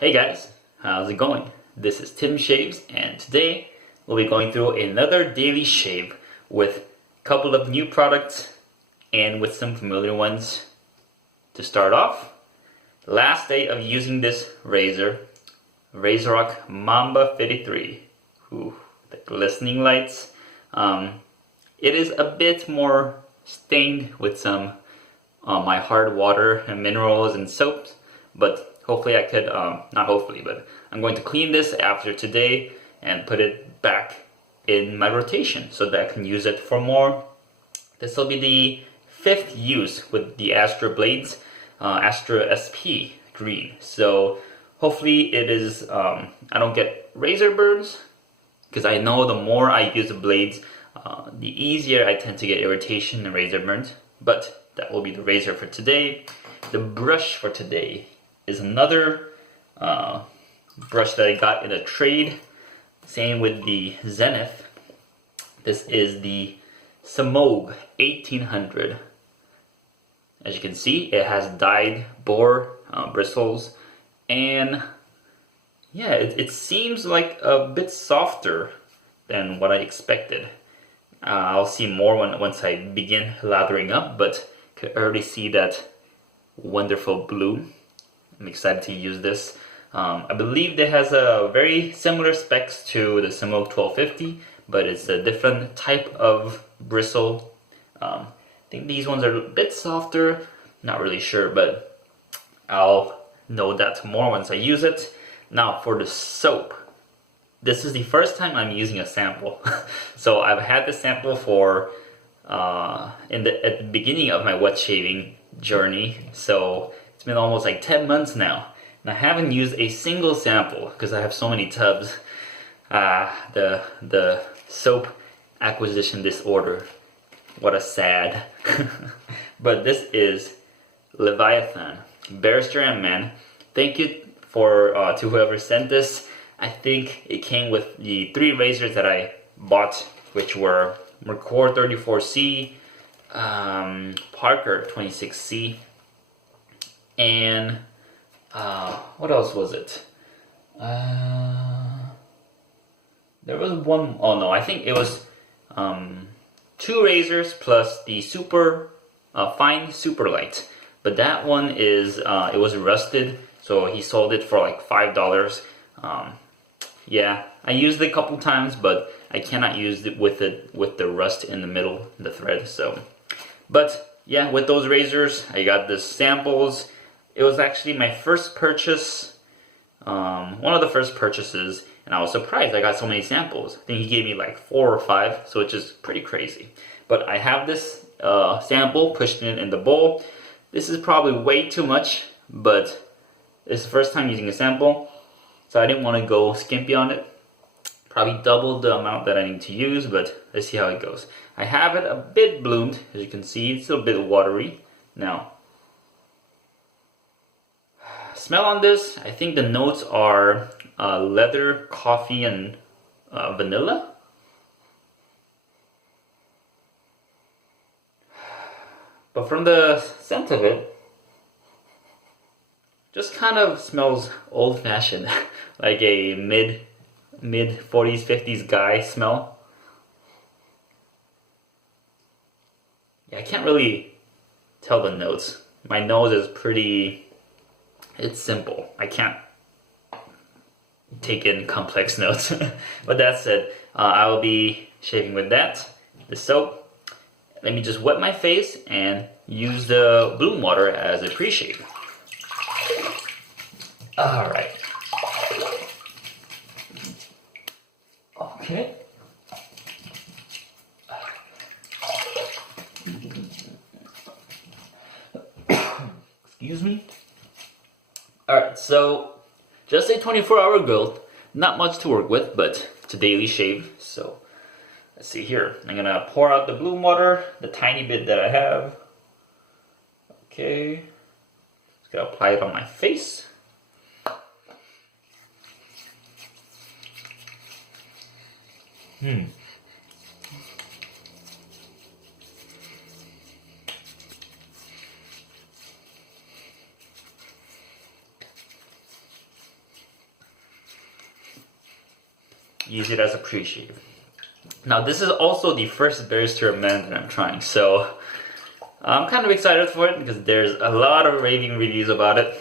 Hey guys, how's it going? This is Tim Shaves, and today we'll be going through another daily shave with a couple of new products and with some familiar ones. To start off, last day of using this razor, Razorock Mamba 53. Ooh, the glistening lights. It is a bit more stained with some my hard water and minerals and soaps, but hopefully I could, not hopefully, but I'm going to clean this after today and put it back in my rotation so that I can use it for more. This will be the 5th use with the Astra blades, Astra SP Green. So hopefully it is, I don't get razor burns, because I know the more I use the blades, the easier I tend to get irritation and razor burns. But that will be the razor for today. The brush for today is another brush that I got in a trade. Same with the Zenith. This is the Semogue 1800. As you can see, it has dyed boar bristles, and yeah, it seems like a bit softer than what I expected. I'll see more once I begin lathering up, but could already see that wonderful blue. I'm excited to use this. I believe it has a very similar specs to the Semogue 1250, but it's a different type of bristle. I think these ones are a bit softer, not really sure, but I'll know that more once I use it. Now for the soap. This is the first time I'm using a sample. So I've had the sample for at the beginning of my wet shaving journey. So it's been almost like 10 months now, and I haven't used a single sample because I have so many tubs. The soap acquisition disorder. What a sad. But this is Leviathan, Barrister Mann. Thank you for to whoever sent this. I think it came with the 3 razors that I bought, which were Mercor 34C, Parker 26C, and what else was it? There was one, oh no, I think it was 2 razors plus the super fine super light, but that one is it was rusted, so he sold it for like $5. Yeah, I used it a couple times, but I cannot use it with the rust in the middle, the thread. So, but yeah, with those razors, I got the samples. It was actually my first purchase, one of the first purchases, and I was surprised I got so many samples. I think he gave me like 4 or 5, so it's just pretty crazy. But I have this sample pushed in the bowl. This is probably way too much, but it's the first time using a sample, so I didn't want to go skimpy on it. Probably double the amount that I need to use, but let's see how it goes. I have it a bit bloomed, as you can see. It's still a bit watery. Now, smell on this, I think the notes are leather, coffee, and vanilla. But from the scent of it, just kind of smells old-fashioned, like a mid 40s, 50s guy smell. Yeah, I can't really tell the notes. My nose is it's simple. I can't take in complex notes. But that said, I will be shaving with that, the soap. Let me just wet my face and use the bloom water as a pre-shave. Alright. Okay. Excuse me. Alright, so just a 24-hour growth. Not much to work with, but it's a daily shave. So let's see here. I'm gonna pour out the bloom water, the tiny bit that I have. Okay. Just gonna apply it on my face. use it as a pre-shave. Now this is also the first Barrister Mann that I'm trying, so I'm kind of excited for it because there's a lot of raving reviews about it.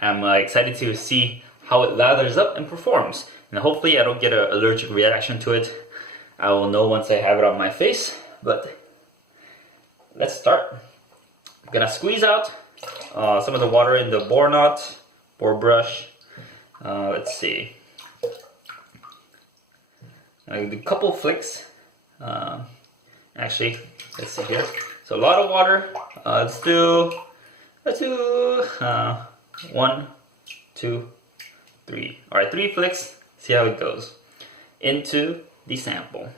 I'm excited to see how it lathers up and performs, and hopefully I don't get an allergic reaction to it. I will know once I have it on my face, but let's start. I'm gonna squeeze out some of the water in the bore brush. Let's see. A couple flicks. Actually, let's see here. So a lot of water. Let's do 1, 2, 3. All right, 3 flicks. See how it goes into the sample.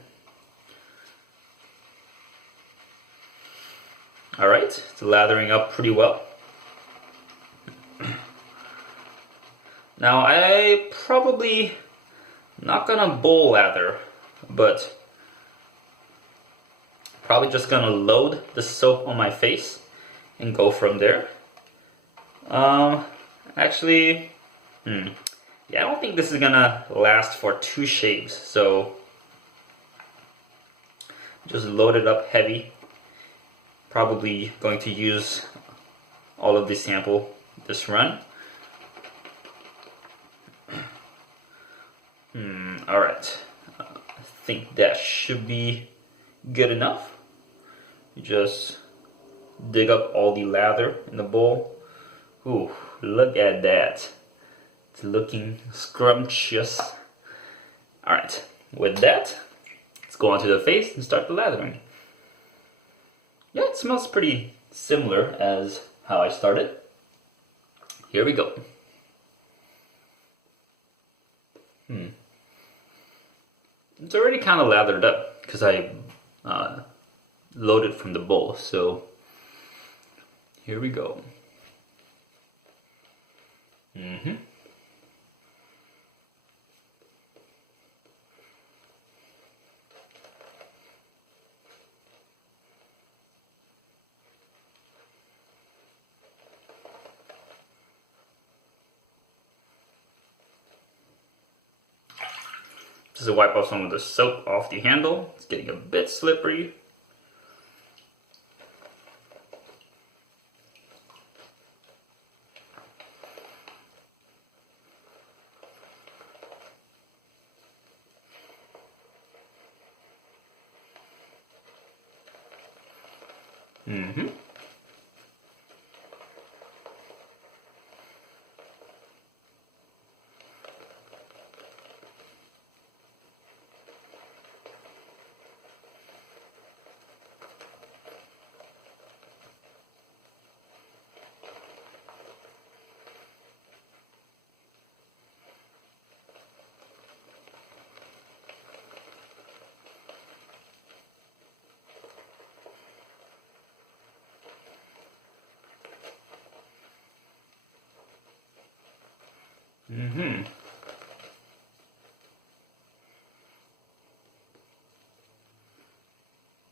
All right, it's lathering up pretty well. Now I probably not gonna bowl lather, but probably just gonna load the soap on my face and go from there. Actually, yeah, I don't think this is gonna last for 2 shaves, so just load it up heavy. Probably going to use all of the sample this run. Alright, I think that should be good enough. You just dig up all the lather in the bowl. Ooh, look at that. It's looking scrumptious. Alright, with that, let's go onto the face and start the lathering. Yeah, it smells pretty similar as how I started. Here we go. It's already kind of lathered up because I loaded from the bowl, so here we go. Just to wipe off some of the soap off the handle. It's getting a bit slippery.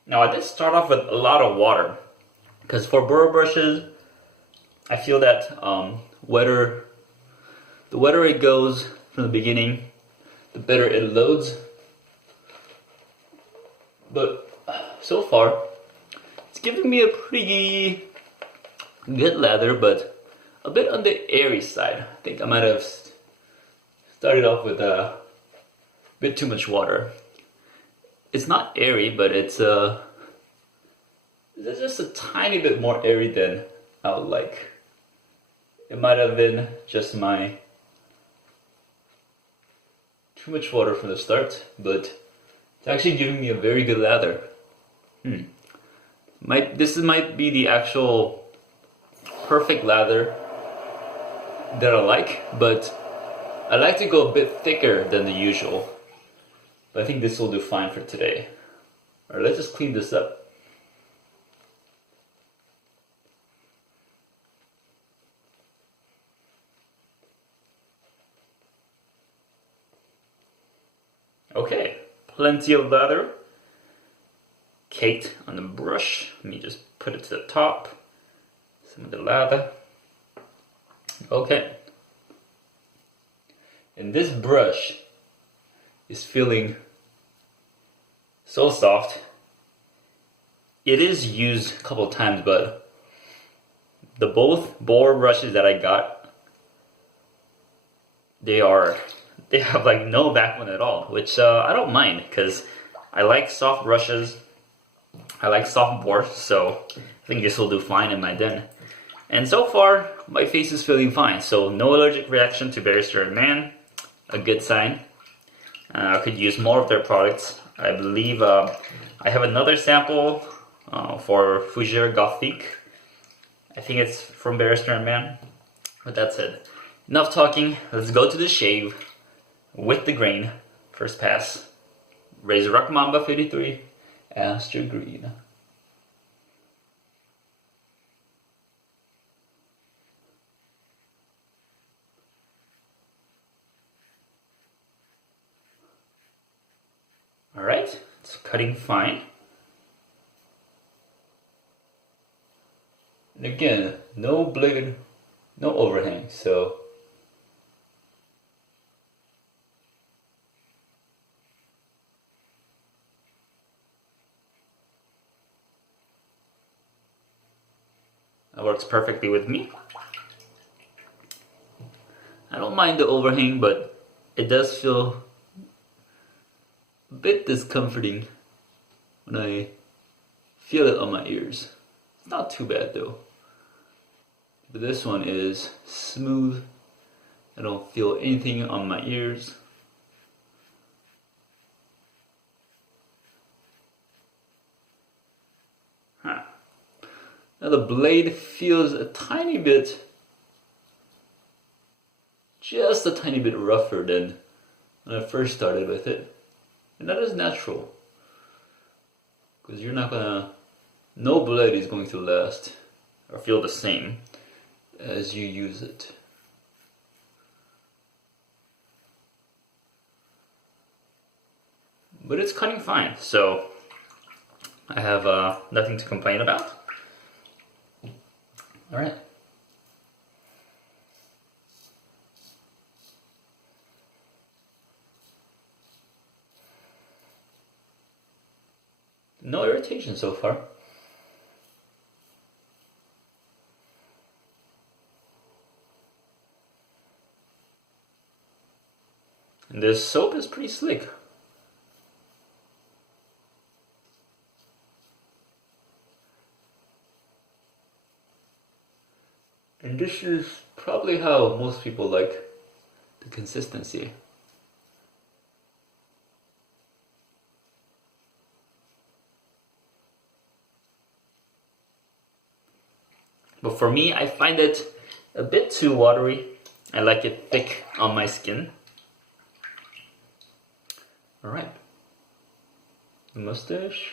Now I did start off with a lot of water because for burr brushes, I feel that the wetter it goes from the beginning, the better it loads. But so far, it's giving me a pretty good lather, but a bit on the airy side. I think I might have started off with a bit too much water. It's not airy, but it's just a tiny bit more airy than I would like. It might have been just my too much water from the start, but it's actually giving me a very good lather. This might be the actual perfect lather that I like, but I like to go a bit thicker than the usual. But I think this will do fine for today. Alright, let's just clean this up. Okay, plenty of lather. Caked on the brush. Let me just put it to the top. Some of the lather. Okay. And this brush is feeling so soft. It is used a couple times, but the both bore brushes that I got, they have like no backbone at all, which I don't mind because I like soft brushes. I like soft bore, so I think this will do fine in my den. And so far, my face is feeling fine, so no allergic reaction to Barrister Mann, a good sign. I could use more of their products. I believe I have another sample for Fougere Gothique. I think it's from Barrister Mann. But that's it. Enough talking, let's go to the shave with the grain. First pass. Razorock Mamba 53, Astra Green. Alright, it's cutting fine. And again, no blade, no overhang, so that works perfectly with me. I don't mind the overhang, but it does feel a bit discomforting when I feel it on my ears. It's not too bad though. But this one is smooth. I don't feel anything on my ears. Huh. Now the blade feels a tiny bit, just a tiny bit rougher than when I first started with it. And that is natural, because you're not gonna, no blade is going to last or feel the same as you use it. But it's cutting fine, so I have nothing to complain about. Alright. No irritation so far. And this soap is pretty slick. And this is probably how most people like the consistency. But for me, I find it a bit too watery. I like it thick on my skin. Alright. The mustache.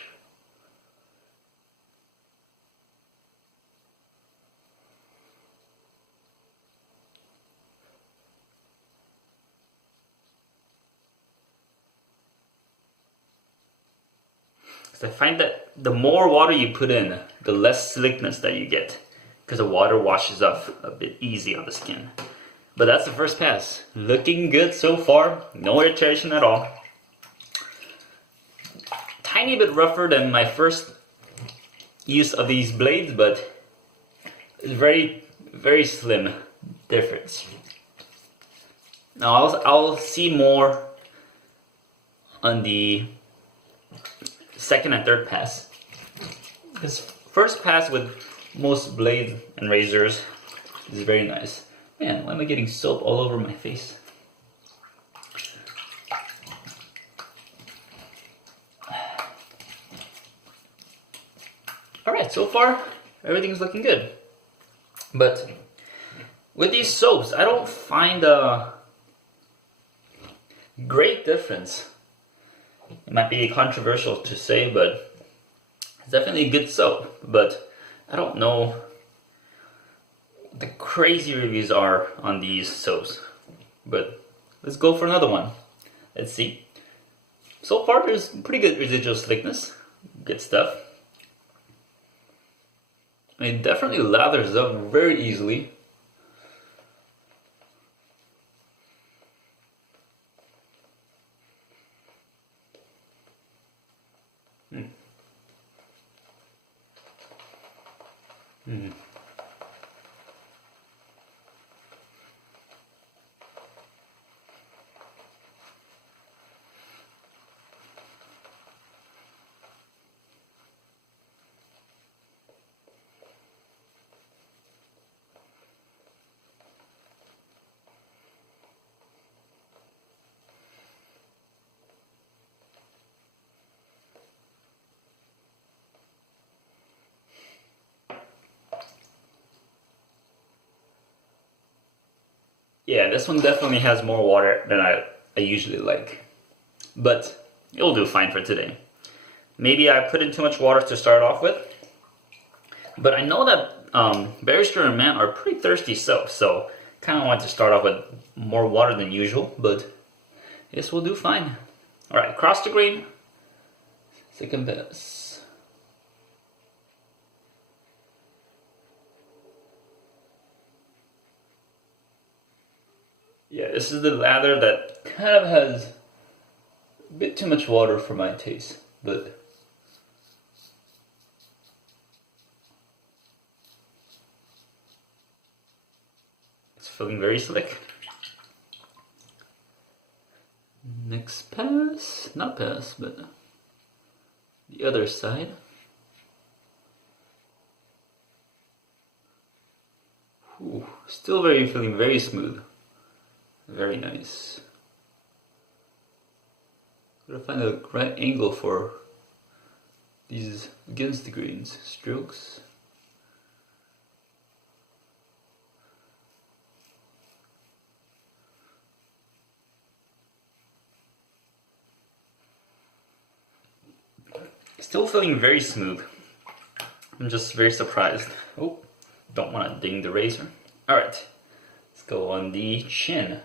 I find that the more water you put in, the less slickness that you get, because the water washes off a bit easy on the skin. But that's the first pass. Looking good so far, no irritation at all. Tiny bit rougher than my first use of these blades, but it's very, very slim difference. Now I'll see more on the second and third pass. This first pass with most blades and razors is very nice. Man, why am I getting soap all over my face? Alright, so far everything's looking good. But with these soaps, I don't find a great difference. It might be controversial to say, but it's definitely a good soap. But I don't know what the crazy reviews are on these soaps. But let's go for another one. Let's see. So far there's pretty good residual slickness. Good stuff. It definitely lathers up very easily. Mm. Yeah, this one definitely has more water than I usually like. But it'll do fine for today. Maybe I put in too much water to start off with. But I know that Barrister and Mann are pretty thirsty soaps, so kind of want to start off with more water than usual, but this will do fine. Alright, across the green. Second pass. Yeah, this is the lather that kind of has a bit too much water for my taste, but it's feeling very slick. Next pass, not pass, but the other side. Ooh, still feeling very smooth. Very nice. Gotta find the right angle for these against the grains strokes. Still feeling very smooth. I'm just very surprised. Oh, don't want to ding the razor. Alright, let's go on the chin.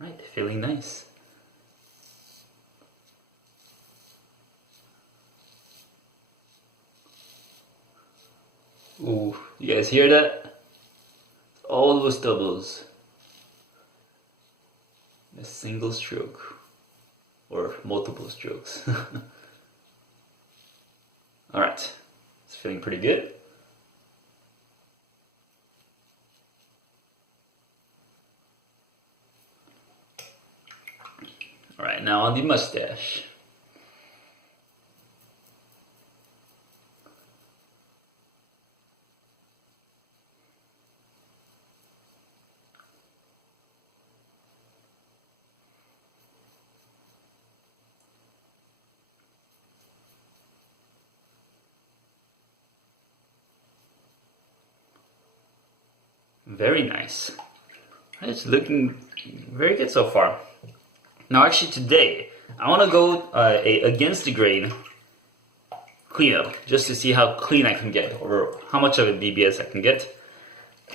Right, feeling nice. Ooh, you guys hear that? All those doubles. A single stroke. Or multiple strokes. Alright, it's feeling pretty good. Alright, now on the mustache. Very nice. It's looking very good so far. Now actually today, I want to go against the grain cleanup, just to see how clean I can get, or how much of a BBS I can get.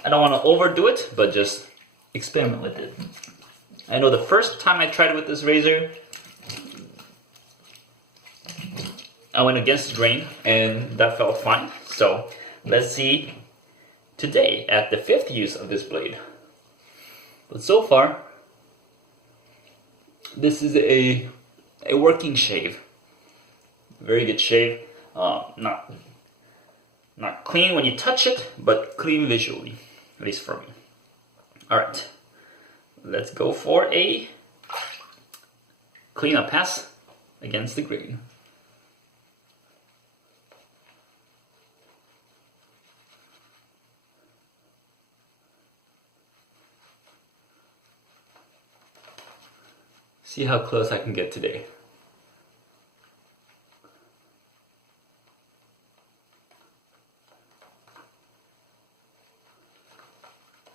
I don't want to overdo it, but just experiment with it. I know the first time I tried with this razor, I went against the grain, and that felt fine. So let's see today at the 5th use of this blade. But so far, this is a working shave. Very good shave. Not clean when you touch it, but clean visually, at least for me. Alright, let's go for a cleanup pass against the grain. See how close I can get today.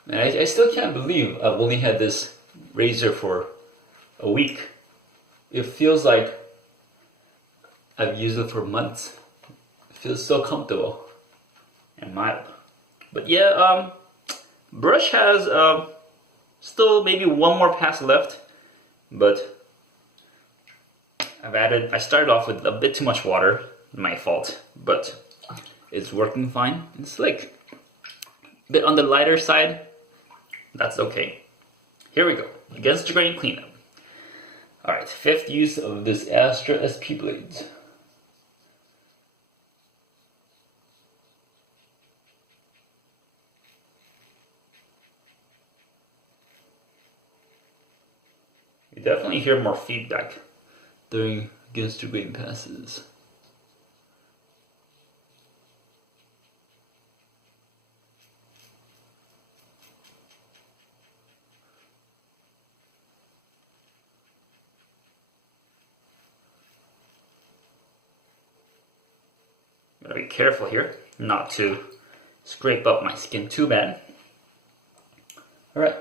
And I still can't believe I've only had this razor for a week. It feels like I've used it for months. It feels so comfortable and mild. But yeah, brush has still maybe one more pass left, but I started off with a bit too much water, my fault, but it's working fine. It's like a bit on the lighter side. That's okay. Here we go. Against the grain cleanup. Alright, 5th use of this Astra SP blades. You definitely hear more feedback during against the grain passes. Gotta be careful here not to scrape up my skin too bad. Alright.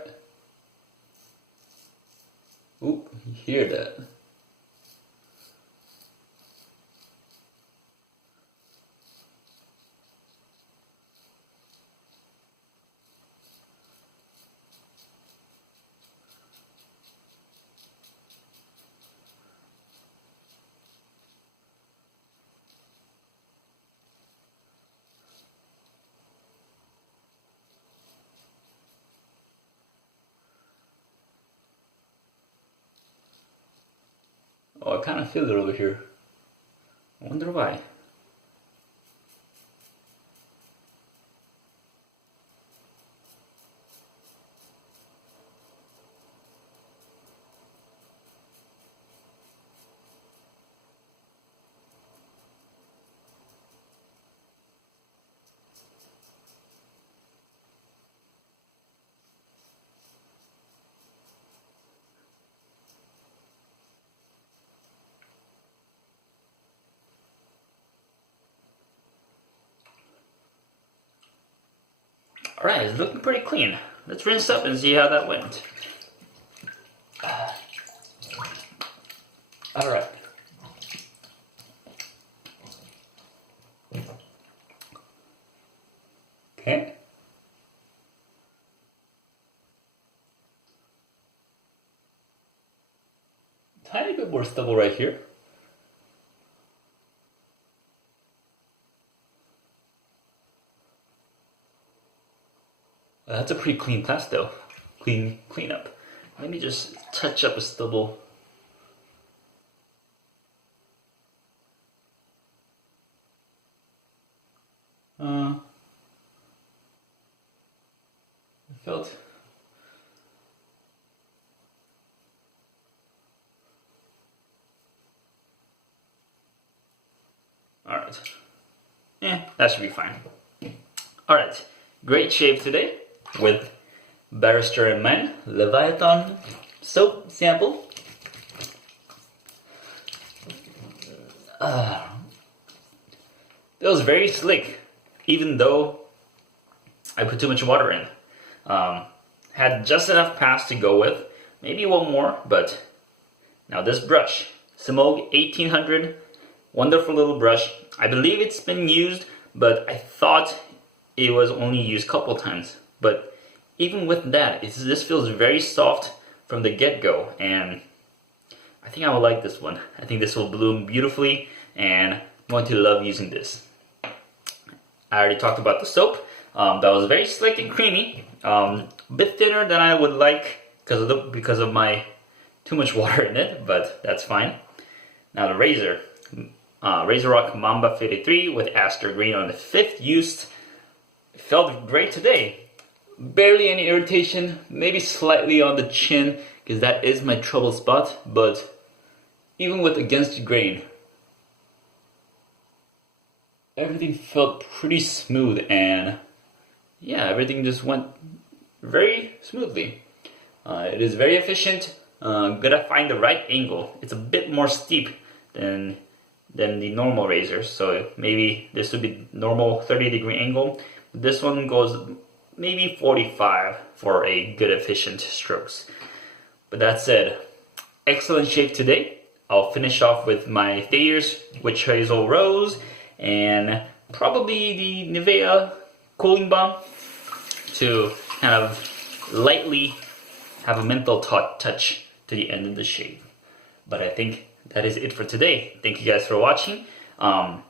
Ooh, you hear that? Oh, I kind of feel it over here. I wonder why. Alright, it's looking pretty clean. Let's rinse up and see how that went. Alright. Okay. Tiny bit more stubble right here. That's a pretty clean pass though. Cleanup. Let me just touch up a stubble. I felt alright. Yeah, that should be fine. Alright. Great shave today with Barrister Mann Leviathan soap sample. It was very slick, even though I put too much water in. Had just enough pass to go with, maybe one more, but now this brush, Semogue 1800, wonderful little brush. I believe it's been used, but I thought it was only used a couple times. But even with that, this feels very soft from the get-go, and I think I will like this one. I think this will bloom beautifully, and I'm going to love using this. I already talked about the soap. That was very slick and creamy. A bit thinner than I would like because of my too much water in it, but that's fine. Now the razor, Razorock Mamba 53 with Astra Green on the 5th use. It felt great today. Barely any irritation, maybe slightly on the chin because that is my trouble spot, but even with against the grain, everything felt pretty smooth, and yeah, everything just went very smoothly. It is very efficient. Gotta find the right angle. It's a bit more steep than the normal razors, so maybe this would be normal 30-degree angle. This one goes maybe 45 for a good efficient strokes. But that said, excellent shave today. I'll finish off with my Thayer's Witch Hazel Rose and probably the Nivea cooling balm to kind of lightly have a menthol touch to the end of the shave. But I think that is it for today. Thank you guys for watching. I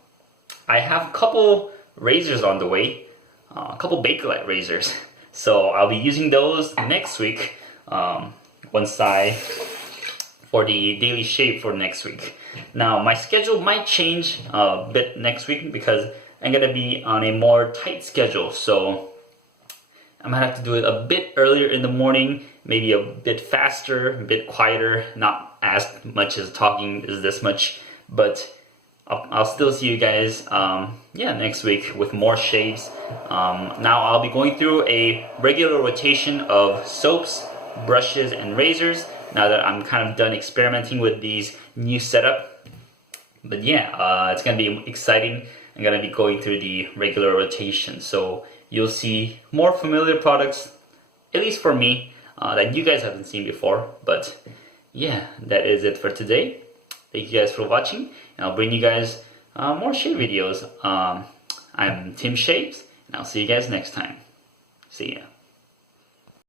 have a couple razors on the way, a couple Bakelite razors. So I'll be using those next week for the daily shave for next week. Now my schedule might change a bit next week because I'm gonna be on a more tight schedule. So I might have to do it a bit earlier in the morning, maybe a bit faster, a bit quieter, not as much as talking is this much, but I'll still see you guys next week with more shaves. Now I'll be going through a regular rotation of soaps, brushes, and razors now that I'm kind of done experimenting with these new setup. But yeah, it's gonna be exciting. I'm gonna be going through the regular rotation, so you'll see more familiar products, at least for me, that you guys haven't seen before. But yeah, that is it for today. Thank you guys for watching, and I'll bring you guys more shave videos. I'm Tim Shaves, and I'll see you guys next time. See ya.